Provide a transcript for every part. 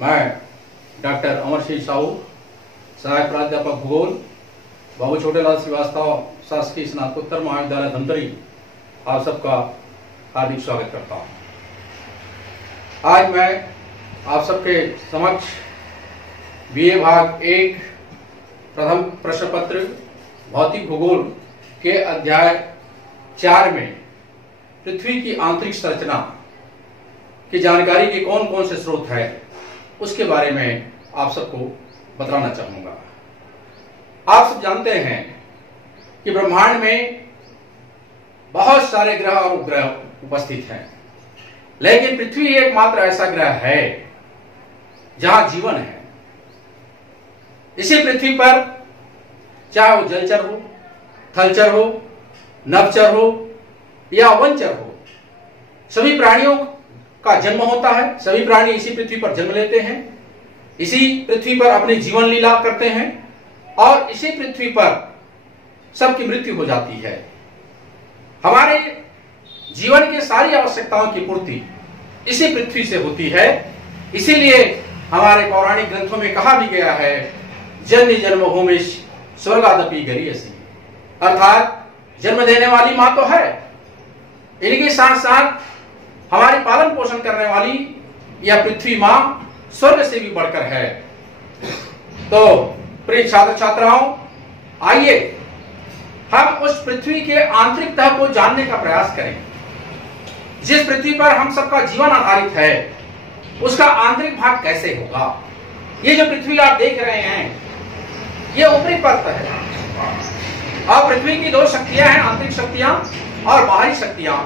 मैं डॉक्टर अमर सिंह साहू, सहायक प्राध्यापक भूगोल, बाबू छोटेलाल श्रीवास्तव शासकीय स्नातकोत्तर महाविद्यालय धमतरी, आप सबका हार्दिक स्वागत करता हूँ। आज मैं आप सबके समक्ष बीए भाग 1 प्रथम प्रश्न पत्र भौतिक भूगोल के अध्याय 4 में पृथ्वी की आंतरिक संरचना की जानकारी के कौन कौन से स्रोत है उसके बारे में आप सबको बताना चाहूंगा। आप सब जानते हैं कि ब्रह्मांड में बहुत सारे ग्रह और उपग्रह उपस्थित हैं, लेकिन पृथ्वी एकमात्र ऐसा ग्रह है जहां जीवन है। इसी पृथ्वी पर चाहे वो जलचर हो, थलचर हो, नभचर हो या वनचर हो, सभी प्राणियों का जन्म होता है। सभी प्राणी इसी पृथ्वी पर जन्म लेते हैं, इसी पृथ्वी पर अपनी जीवन लीला करते हैं और इसी पृथ्वी पर सबकी मृत्यु हो जाती है। हमारे जीवन की सारी आवश्यकताओं की पूर्ति इसी पृथ्वी से होती है। इसीलिए हमारे पौराणिक ग्रंथों में कहा भी गया है, जन्य जन्मभूमि स्वर्गादपि गरीयसी, अर्थात जन्म देने वाली मां तो है, इनके साथ साथ हमारी पालन पोषण करने वाली यह पृथ्वी मां स्वर्ग से भी बढ़कर है। तो प्रिय छात्र छात्राओं, आइए हम उस पृथ्वी के आंतरिक तह को जानने का प्रयास करें। जिस पृथ्वी पर हम सबका जीवन आधारित है, उसका आंतरिक भाग कैसे होगा। ये जो पृथ्वी आप देख रहे हैं, ये ऊपरी परत है और पृथ्वी की दो शक्तियां हैं, आंतरिक शक्तियां और बाहरी शक्तियां।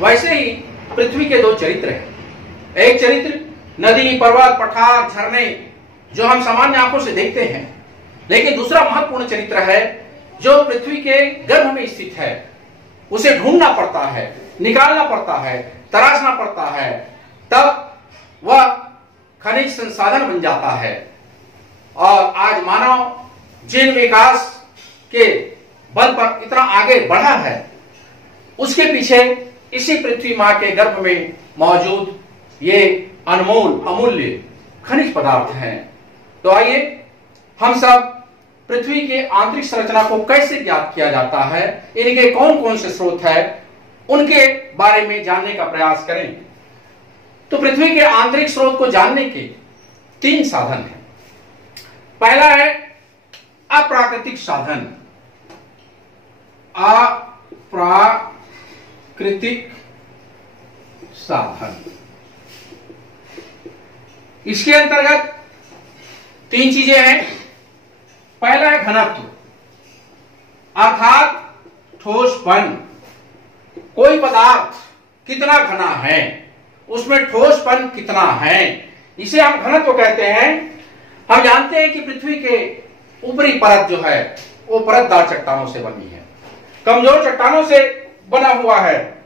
वैसे ही पृथ्वी के दो चरित्र हैं। एक चरित्र नदी, पर्वत, पठार, झरने जो हम सामान्य आंखों से देखते हैं, लेकिन दूसरा महत्वपूर्ण चरित्र है जो पृथ्वी के गर्भ में स्थित है। उसे ढूंढना पड़ता है, निकालना पड़ता है, तराशना पड़ता है, तब वह खनिज संसाधन बन जाता है। और आज मानव जिन विकास के बल पर इतना आगे बढ़ा है, उसके पीछे इसी पृथ्वी मां के गर्भ में मौजूद ये अनमोल अमूल्य खनिज पदार्थ हैं। तो आइए हम सब पृथ्वी के आंतरिक संरचना को कैसे ज्ञात किया जाता है, इनके कौन कौन से स्रोत है, उनके बारे में जानने का प्रयास करें। तो पृथ्वी के आंतरिक स्रोत को जानने के 3 साधन हैं। पहला है अप्राकृतिक साधन। अप्राकृतिक साधन, इसके अंतर्गत 3 चीजें हैं। पहला है घनत्व, अर्थात ठोसपन। कोई पदार्थ कितना घना है, उसमें ठोसपन कितना है, इसे हम घनत्व कहते हैं। हम जानते हैं कि पृथ्वी के ऊपरी परत जो है वो परतदार चट्टानों से बनी है, कमजोर चट्टानों से बना हुआ है।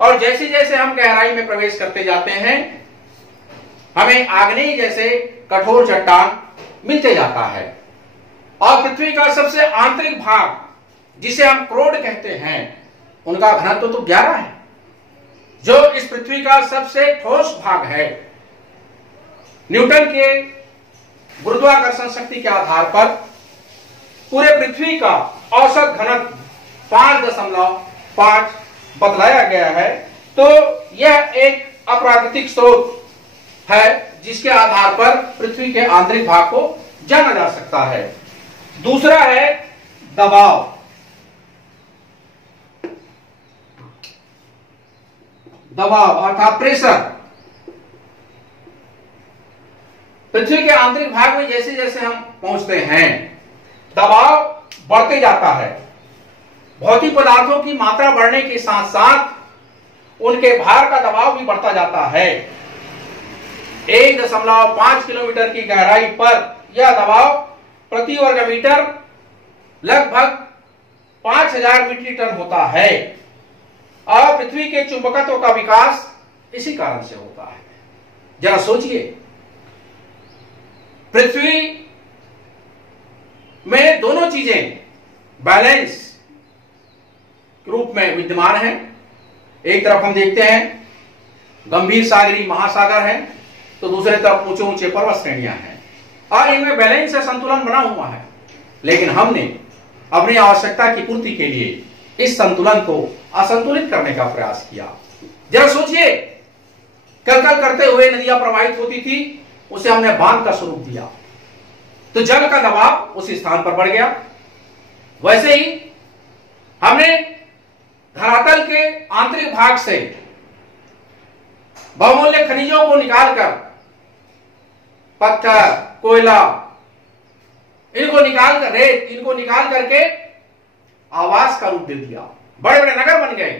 और जैसे जैसे हम गहराई में प्रवेश करते जाते हैं, हमें आग्नेय जैसे कठोर चट्टान मिलते जाता है। और पृथ्वी का सबसे आंतरिक भाग, जिसे हम क्रोड कहते हैं, उनका घनत्व तो 11 है, जो इस पृथ्वी का सबसे ठोस भाग है। न्यूटन के गुरुत्वाकर्षण शक्ति के आधार पर पूरे पृथ्वी का औसत घनत्व 5.5 बतलाया गया है। तो यह एक अप्राकृतिक स्रोत है जिसके आधार पर पृथ्वी के आंतरिक भाग को जाना जा सकता है। दूसरा है दबाव। दबाव अर्थात प्रेशर। पृथ्वी के आंतरिक भाग में जैसे जैसे हम पहुंचते हैं, दबाव बढ़ते जाता है। भौतिक पदार्थों की मात्रा बढ़ने के साथ साथ उनके भार का दबाव भी बढ़ता जाता है। 1.5 किलोमीटर की गहराई पर यह दबाव प्रति वर्ग मीटर लगभग 5000 मीट्रिक टन होता है। और पृथ्वी के चुंबकत्व का विकास इसी कारण से होता है। जरा सोचिए, पृथ्वी में दोनों चीजें बैलेंस रूप में विद्यमान है। एक तरफ हम देखते हैं गंभीर सागरीय महासागर है, तो दूसरे तरफ ऊंचे ऊंचे पर्वत श्रेणियां हैं और इनमें बैलेंस से संतुलन बना हुआ है। लेकिन हमने अपनी आवश्यकता की पूर्ति के लिए इस संतुलन को असंतुलित करने का प्रयास किया। जरा सोचिए, कल करते हुए नदियां प्रवाहित होती थी, उसे हमने बांध का स्वरूप दिया तो जल का दबाव उस स्थान पर बढ़ गया। वैसे ही हमने धरातल के आंतरिक भाग से बहुमूल्य खनिजों को निकालकर, पत्थर, कोयला, इनको निकालकर, रेत, इनको निकाल करके आवास का रूप दे दिया, बड़े बड़े नगर बन गए।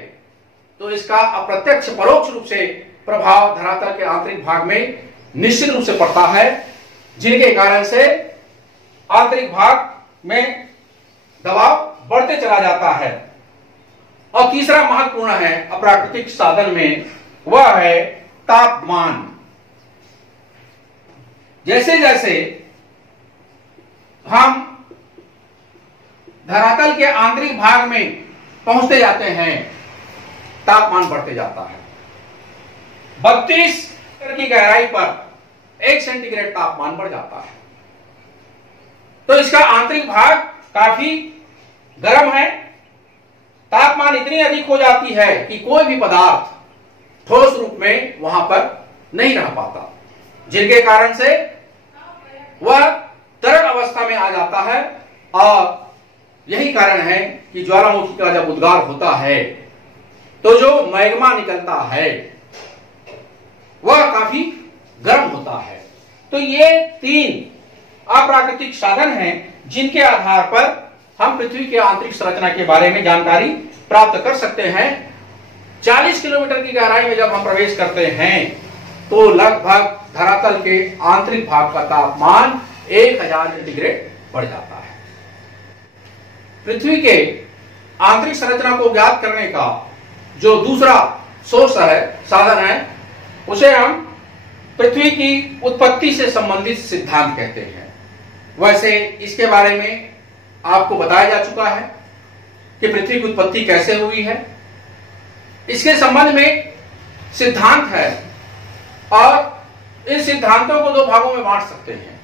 तो इसका अप्रत्यक्ष परोक्ष रूप से प्रभाव धरातल के आंतरिक भाग में निश्चित रूप से पड़ता है, जिनके कारण से आंतरिक भाग में दबाव बढ़ते चला जाता है। और तीसरा महत्वपूर्ण है अप्राकृतिक साधन में, वह है तापमान। जैसे जैसे हम धरातल के आंतरिक भाग में पहुंचते जाते हैं, तापमान बढ़ते जाता है। 32 मीटर की गहराई पर 1 सेंटीग्रेड तापमान बढ़ जाता है। तो इसका आंतरिक भाग काफी गर्म है। तापमान इतनी अधिक हो जाती है कि कोई भी पदार्थ ठोस रूप में वहां पर नहीं रह पाता, जिनके कारण से वह तरल अवस्था में आ जाता है। और यही कारण है कि ज्वालामुखी का जब उद्गार होता है तो जो मैग्मा निकलता है वह काफी गर्म होता है। तो ये 3 अप्राकृतिक साधन हैं जिनके आधार पर हम पृथ्वी के आंतरिक संरचना के बारे में जानकारी प्राप्त कर सकते हैं। 40 किलोमीटर की गहराई में जब हम प्रवेश करते हैं तो लगभग धरातल के आंतरिक भाग का तापमान 1000 सेंटीग्रेड बढ़ जाता है। पृथ्वी के आंतरिक संरचना को ज्ञात करने का जो दूसरा सोर्स है, साधन है, उसे हम पृथ्वी की उत्पत्ति से संबंधित सिद्धांत कहते हैं। वैसे इसके बारे में आपको बताया जा चुका है कि पृथ्वी की उत्पत्ति कैसे हुई है। इसके संबंध में सिद्धांत है और इन सिद्धांतों को 2 भागों में बांट सकते हैं,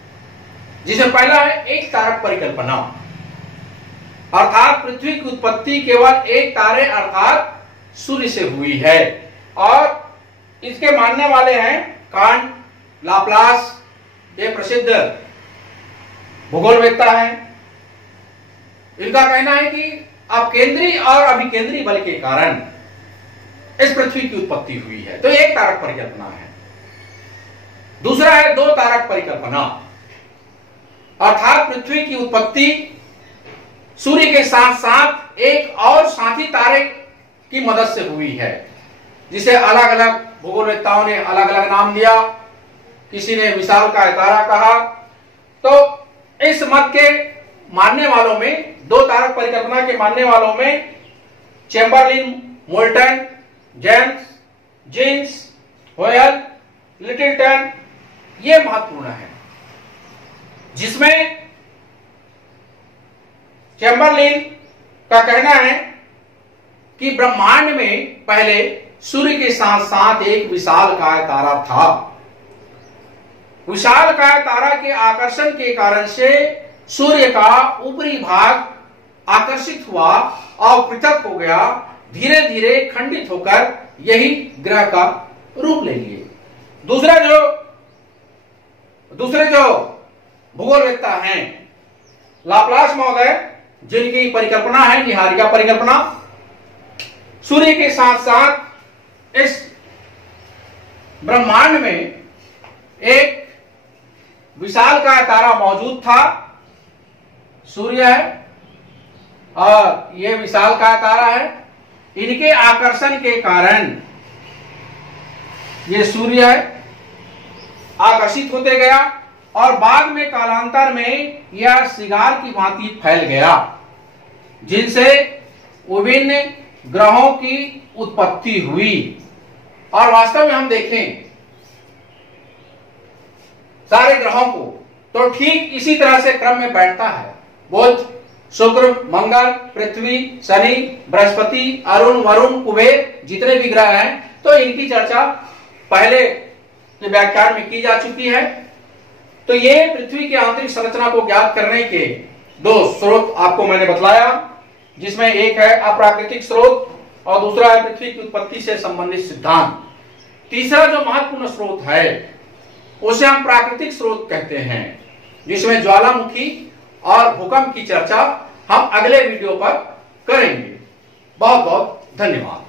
जिसमें पहला है एक तारक परिकल्पना, अर्थात पृथ्वी की उत्पत्ति केवल एक तारे अर्थात सूर्य से हुई है। और इसके मानने वाले हैं कांट, लाप्लास, ये प्रसिद्ध भूगोलवेत्ता हैं। इनका कहना है कि अपकेंद्री और अभिकेंद्री बल के कारण इस पृथ्वी की उत्पत्ति हुई है। तो एक तारक परिकल्पना है। दूसरा है 2 तारक परिकल्पना, अर्थात पृथ्वी की उत्पत्ति सूर्य के साथ साथ एक और साथी तारे की मदद से हुई है, जिसे अलग अलग भूगोलवेत्ताओं ने अलग अलग नाम दिया। किसी ने विशालकाय तारा कहा। तो इस मत के मानने वालों में, 2 तारक परिकल्पना के मानने वालों में चैम्बरलिन, मोल्टन, जेम्स, जीन्स, होयल, लिटिलटन, ये महत्वपूर्ण है। जिसमें चैम्बरलिन का कहना है कि ब्रह्मांड में पहले सूर्य के साथ साथ एक विशालकाय तारा था। विशालकाय तारा के आकर्षण के कारण से सूर्य का ऊपरी भाग आकर्षित हुआ और पृथक हो गया, धीरे धीरे खंडित होकर यही ग्रह का रूप ले लिए। दूसरे जो भूगोलवेत्ता हैं, लाप्लास महोदय, जिनकी परिकल्पना है निहारिका परिकल्पना, सूर्य के साथ साथ इस ब्रह्मांड में एक विशालकाय तारा मौजूद था। सूर्य है और यह विशालकाय तारा है। इनके आकर्षण के कारण ये सूर्य है आकर्षित होते गया और बाद में कालांतर में यह सिगार की भांति फैल गया, जिनसे विभिन्न ग्रहों की उत्पत्ति हुई। और वास्तव में हम देखें सारे ग्रहों को तो ठीक इसी तरह से क्रम में बैठता है। बुध, शुक्र, मंगल, पृथ्वी, शनि, बृहस्पति, अरुण, वरुण, कुबेर, जितने भी ग्रह हैं, तो इनकी चर्चा पहले जो व्याख्यान में की जा चुकी है। तो ये पृथ्वी की आंतरिक संरचना को ज्ञात करने के दो स्रोत आपको मैंने बतलाया, जिसमें एक है अप्राकृतिक स्रोत और दूसरा है पृथ्वी की उत्पत्ति से संबंधित सिद्धांत। तीसरा जो महत्वपूर्ण स्रोत है उसे हम प्राकृतिक स्रोत कहते हैं, जिसमें ज्वालामुखी और भूकंप की चर्चा हम अगले वीडियो पर करेंगे। बहुत बहुत धन्यवाद।